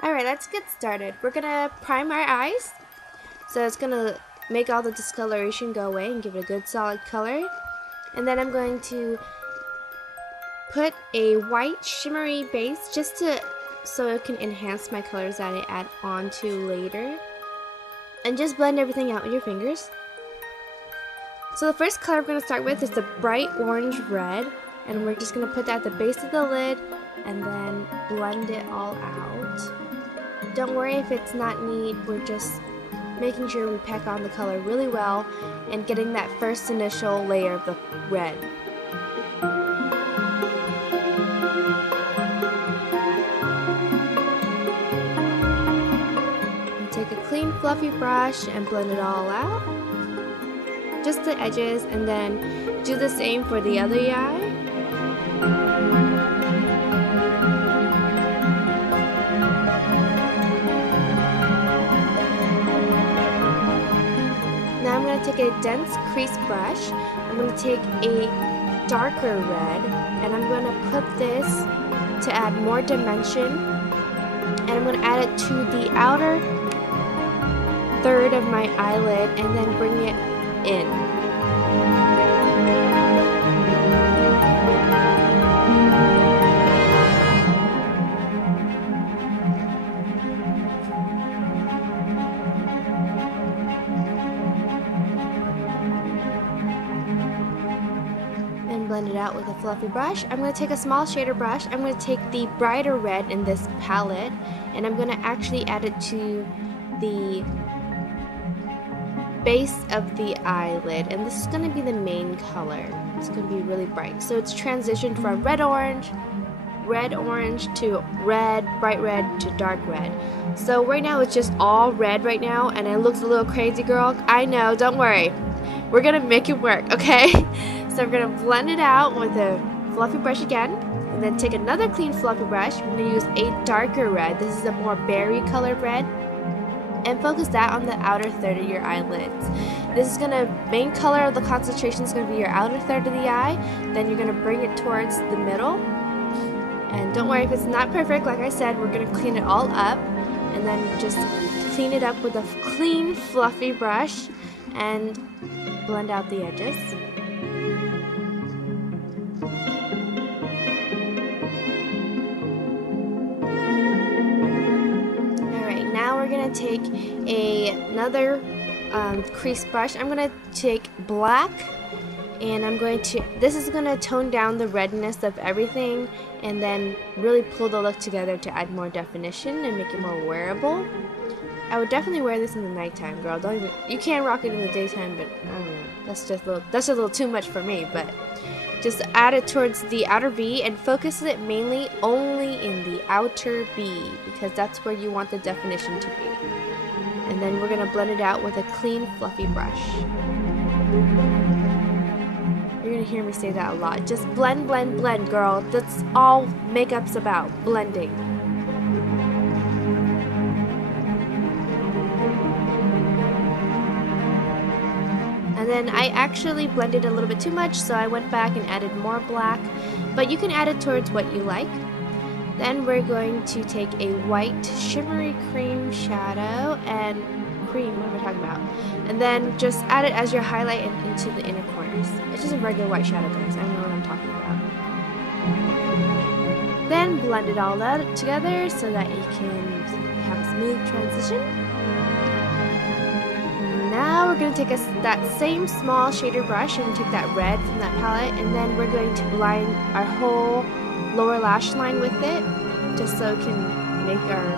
Alright, let's get started. We're gonna prime our eyes. So it's gonna make all the discoloration go away and give it a good solid color. And then I'm going to put a white shimmery base so it can enhance my colors that I add on to later. And just blend everything out with your fingers. So the first color we're going to start with is the bright orange red. And we're just going to put that at the base of the lid and then blend it all out. Don't worry if it's not neat, we're just making sure we pack on the color really well and getting that first initial layer of the red. And take a clean fluffy brush and blend it all out. Just the edges, and then do the same for the other eye. Now I'm going to take a dense crease brush. I'm going to take a darker red and I'm going to put this to add more dimension, and I'm going to add it to the outer third of my eyelid and then bring it in. And blend it out with a fluffy brush. I'm going to take a small shader brush. I'm going to take the brighter red in this palette and I'm going to actually add it to the base of the eyelid, and this is going to be the main color. It's going to be really bright. So it's transitioned from red orange to red, bright red to dark red. So right now it's just all red right now and it looks a little crazy, girl. I know, don't worry. We're going to make it work, okay? So we're going to blend it out with a fluffy brush again, and then take another clean fluffy brush. We're going to use a darker red. This is a more berry colored red. And focus that on the outer third of your eyelids. This is gonna, main color of the concentration is gonna be your outer third of the eye. Then you're gonna bring it towards the middle. And don't worry if it's not perfect, like I said, we're gonna clean it all up. And then just clean it up with a clean, fluffy brush and blend out the edges. Now we're going to take another crease brush. I'm going to take black and this is going to tone down the redness of everything and then really pull the look together to add more definition and make it more wearable. I would definitely wear this in the nighttime, girl. You can rock it in the daytime, but I don't know. That's just a little too much for me, but just add it towards the outer V and focus it mainly only in the outer V because that's where you want the definition to be. And then we're going to blend it out with a clean fluffy brush. You're going to hear me say that a lot. Just blend, blend, blend, girl. That's all makeup's about, blending. And then I actually blended a little bit too much, so I went back and added more black, but you can add it towards what you like. Then we're going to take a white shimmery cream shadow and what am I talking about? And then just add it as your highlight and into the inner corners. It's just a regular white shadow, guys. I don't know what I'm talking about. Then blend it all out together so that you can have a smooth transition. Now we're going to take that same small shader brush and take that red from that palette, and then we're going to line our whole lower lash line with it, just so it can make our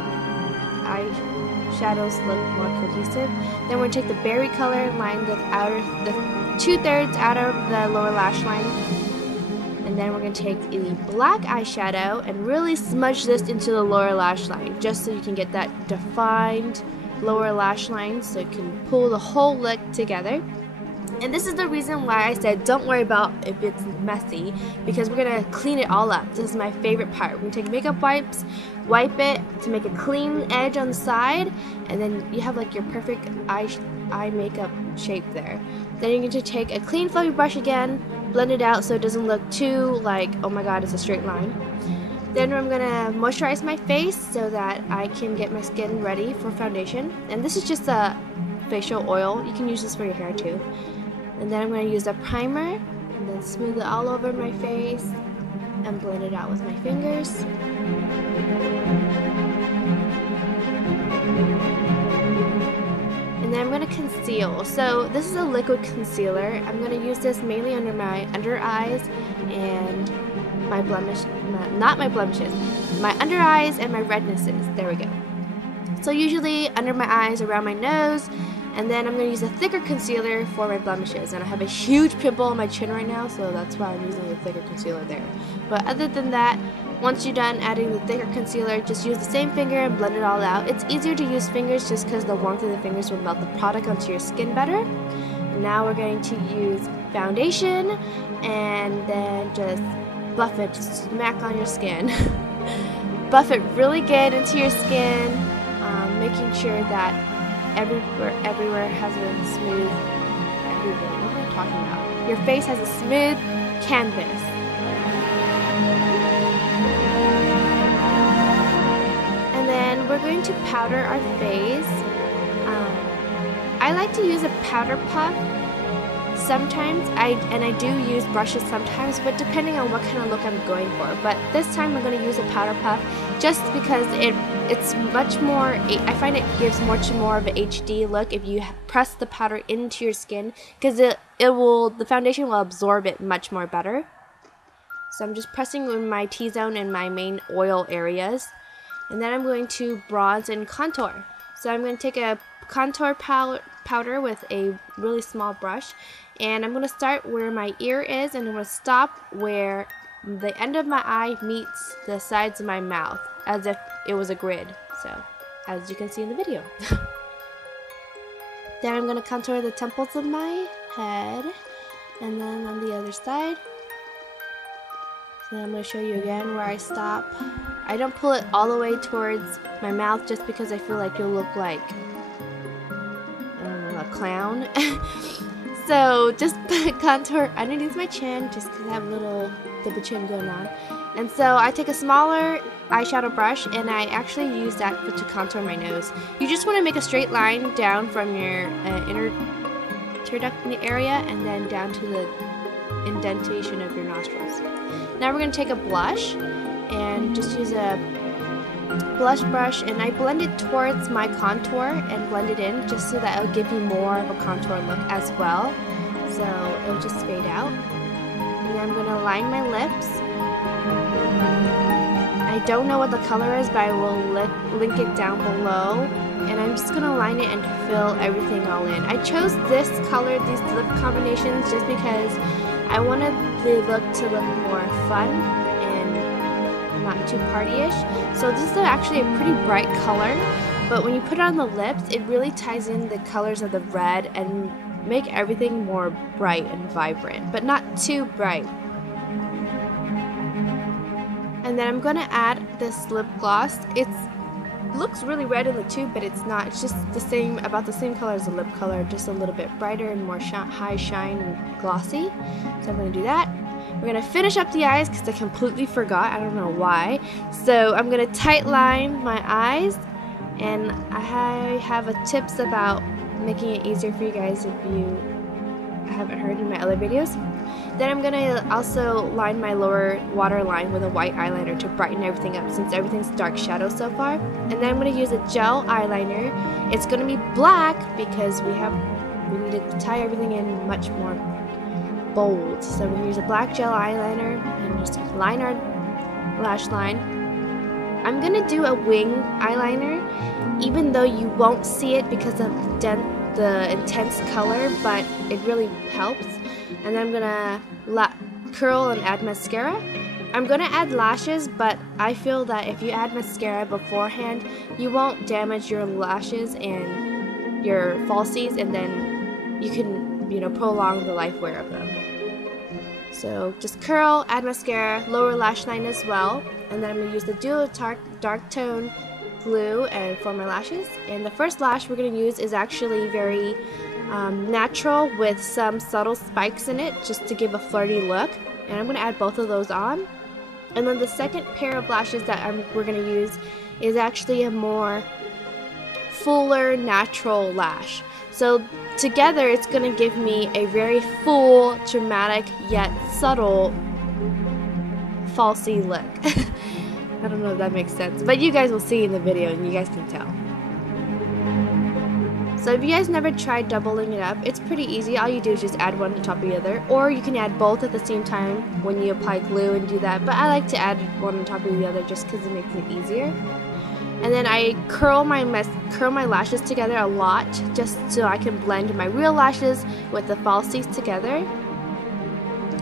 eyeshadows look more cohesive. Then we're going to take the berry color and line the 2/3 out of the lower lash line. And then we're going to take the black eyeshadow and really smudge this into the lower lash line, just so you can get that defined lower lash line so it can pull the whole look together. And this is the reason why I said don't worry about if it's messy, because we're going to clean it all up. This is my favorite part. We're going to take makeup wipes, wipe it to make a clean edge on the side, and then you have like your perfect eye makeup shape there. Then you're going to take a clean fluffy brush again, blend it out so it doesn't look too like, oh my god, it's a straight line. Then I'm gonna moisturize my face so that I can get my skin ready for foundation. And this is just a facial oil. You can use this for your hair too. And then I'm gonna use a primer and then smooth it all over my face and blend it out with my fingers. And then I'm going to conceal. So this is a liquid concealer. I'm going to use this mainly under my under eyes and my not my blemishes, my under eyes and my rednesses. There we go. So usually under my eyes, around my nose, and then I'm going to use a thicker concealer for my blemishes. And I have a huge pimple on my chin right now, so that's why I'm using the thicker concealer there. But other than that, once you're done adding the thicker concealer, just use the same finger and blend it all out. It's easier to use fingers just because the warmth of the fingers will melt the product onto your skin better. And now we're going to use foundation and then just buff it, smack on your skin. Buff it really good into your skin, making sure that everywhere has a smooth, what am I talking about? Your face has a smooth canvas. And then we're going to powder our face. I like to use a powder puff sometimes. I do use brushes sometimes, but depending on what kind of look I'm going for. But this time I'm going to use a powder puff just because it's much more, I find it gives much more of an HD look if you press the powder into your skin, because the foundation will absorb it much more better. So I'm just pressing in my T-zone and my main oil areas, and then I'm going to bronze and contour. So I'm going to take a contour powder with a really small brush, and I'm going to start where my ear is, and I'm going to stop where the end of my eye meets the sides of my mouth, as if it was a grid, so as you can see in the video. Then I'm going to contour the temples of my head, and then on the other side. So I'm going to show you again where I stop. I don't pull it all the way towards my mouth just because I feel like you'll look like, I don't know, a clown. So just contour underneath my chin just because I have a little double chin going on. And so I take a smaller eyeshadow brush and I actually use that to contour my nose. You just want to make a straight line down from your inner tear duct area and then down to the indentation of your nostrils. Now we're going to take a blush and just use a blush brush, and I blend it towards my contour and blend it in just so that it'll give you more of a contour look as well. So it'll just fade out. And then I'm going to line my lips. I don't know what the color is, but I will link it down below. And I'm just going to line it and fill everything all in. I chose this color, these lip combinations, just because I wanted the look to look more fun and not too partyish. So this is actually a pretty bright color, but when you put it on the lips, it really ties in the colors of the red and make everything more bright and vibrant, but not too bright. And then I'm going to add this lip gloss. It looks really red in the tube, but it's not. It's just the same, about the same color as the lip color, just a little bit brighter and more high shine and glossy. So I'm going to do that. We're going to finish up the eyes because I completely forgot. I don't know why. So I'm going to tight line my eyes, and I have a tips about making it easier for you guys if you haven't heard in my other videos. Then I'm going to also line my lower waterline with a white eyeliner to brighten everything up since everything's dark shadow so far. And then I'm going to use a gel eyeliner. It's going to be black because we need to tie everything in much more bold. So we're going to use a black gel eyeliner and just line our lash line. I'm going to do a wing eyeliner even though you won't see it because of the intense color, but it really helps. And then I'm gonna curl and add mascara. I'm gonna add lashes, but I feel that if you add mascara beforehand, you won't damage your lashes and your falsies, and then you can, prolong the life wear of them. So just curl, add mascara, lower lash line as well, and then I'm gonna use the Duo Dark Tone glue and for my lashes. And the first lash we're gonna use is actually very natural with some subtle spikes in it just to give a flirty look, and I'm going to add both of those on. And then the second pair of lashes that we're going to use is actually a more fuller, natural lash. So together it's going to give me a very full, dramatic, yet subtle, falsy look. I don't know if that makes sense, but you guys will see in the video and you guys can tell. So if you guys never tried doubling it up, it's pretty easy. All you do is just add one on top of the other, or you can add both at the same time when you apply glue and do that, but I like to add one on top of the other just because it makes it easier. And then I curl my lashes together a lot just so I can blend my real lashes with the falsies together.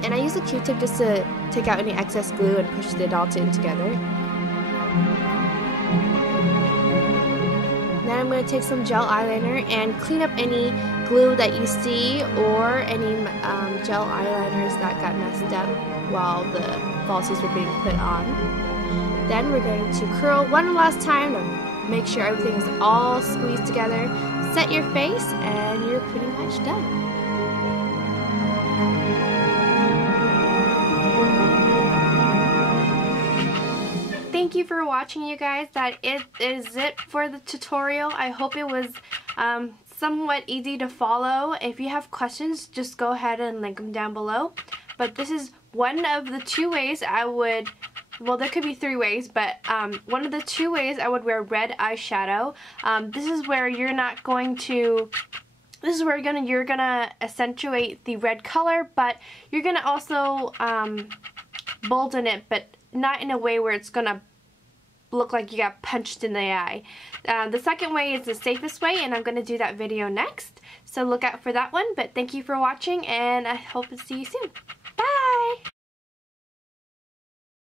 And I use a Q-tip just to take out any excess glue and push it all in together. Then I'm going to take some gel eyeliner and clean up any glue that you see or any gel eyeliners that got messed up while the falsies were being put on. Then we're going to curl one last time to make sure everything is all squeezed together. Set your face and you're pretty much done. Thank you for watching, you guys. That is it for the tutorial. I hope it was somewhat easy to follow. If you have questions, just go ahead and link them down below. But this is one of the two ways I would, well, there could be three ways, but one of the two ways I would wear red eyeshadow. This is where you're not going to, this is where you're gonna accentuate the red color, but you're gonna also bolden it, but not in a way where it's gonna look like you got punched in the eye. The second way is the safest way, and I'm going to do that video next, so look out for that one. But thank you for watching, and I hope to see you soon.